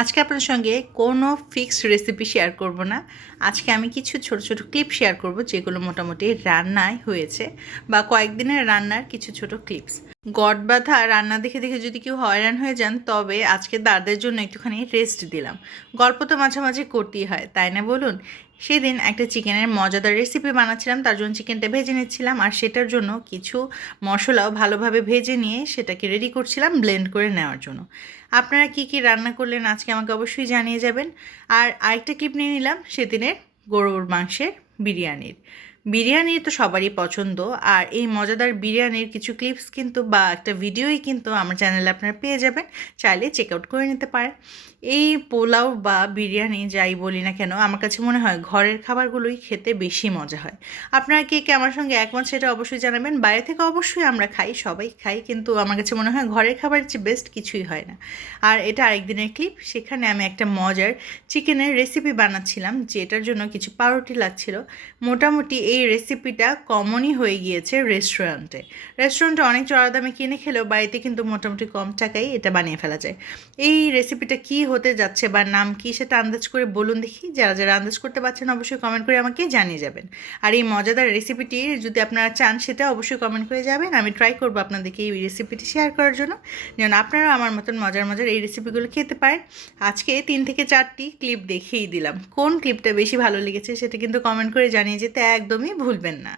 আজকে আপনার সঙ্গে কোনো ফিক্সড রেসিপি শেয়ার করব না। আজকে আমি কিছু ছোট ছোট ক্লিপ শেয়ার করব যেগুলো মোটামুটি রান্নায় হয়েছে বা কয়েকদিনের রান্নার কিছু ছোট ক্লিপস। গড় বাঁধা রান্না দেখে দেখে যদি কেউ হয়রান হয়ে যান তবে আজকে তাদের জন্য একটুখানি রেস্ট দিলাম। গল্প তো মাঝে মাঝে করতেই হয়, তাই না বলুন? সেদিন একটা চিকেনের মজাদার রেসিপি বানাচ্ছিলাম, তার জন্য চিকেনটা ভেজে নিচ্ছিলাম আর সেটার জন্য কিছু মশলাও ভালোভাবে ভেজে নিয়ে সেটাকে রেডি করছিলাম ব্লেন্ড করে নেওয়ার জন্য। আপনারা কি কি রান্না করলেন আজকে আমাকে অবশ্যই জানিয়ে যাবেন। আর আরেকটা ক্লিপ নিয়ে নিলাম সেদিনের গরুর মাংসের বিরিয়ানির। বিরিয়ানি তো সবারই পছন্দ, আর এই মজাদার বিরিয়ানির কিছু ক্লিপস কিন্তু বা একটা ভিডিওই কিন্তু আমার চ্যানেলে আপনারা পেয়ে যাবেন, চাইলে চেক আউট করে নিতে পারেন। এই পোলাও বা বিরিয়ানি যাই বলি না কেন, আমার কাছে মনে হয় ঘরের খাবারগুলোই খেতে বেশি মজা হয়। আপনারা কে কে আমার সঙ্গে একমত সেটা অবশ্যই জানাবেন। বাইরে থেকে অবশ্যই আমরা খাই, সবাই খাই, কিন্তু আমার কাছে মনে হয় ঘরের খাবারের চেয়ে বেস্ট কিছুই হয় না। আর এটা আরেকদিনের ক্লিপ, সেখানে আমি একটা মজার চিকেনের রেসিপি বানাচ্ছিলাম যেটার জন্য কিছু পাউরুটি লাগছিল। মোটামুটি এই রেসিপিটা কমনই হয়ে গিয়েছে রেস্টুরেন্টে অনেক চড়া দামে কিনে খেলেও বাড়িতে কিন্তু মোটামুটি কম টাকায় এটা বানিয়ে ফেলা যায়। এই রেসিপিটা কি হতে যাচ্ছে বা নাম কি সেটা আন্দাজ করে বলুন দেখি। যারা যারা আন্দাজ করতে পারছেন অবশ্যই কমেন্ট করে আমাকে জানিয়ে যাবেন। আর এই মজাদার রেসিপিটি যদি আপনারা চান সেটা অবশ্যই কমেন্ট করে যাবেন, আমি ট্রাই করবো আপনাদেরকে এই রেসিপিটি শেয়ার করার জন্য, যেন আপনারা আমার মতন মজার মজার এই রেসিপিগুলো খেতে পারেন। আজকে 3 থেকে 4টি ক্লিপ দেখিয়েই দিলাম, কোন ক্লিপটা বেশি ভালো লেগেছে সেটা কিন্তু কমেন্ট করে জানিয়ে যেতে একদমই ভুলবেন না।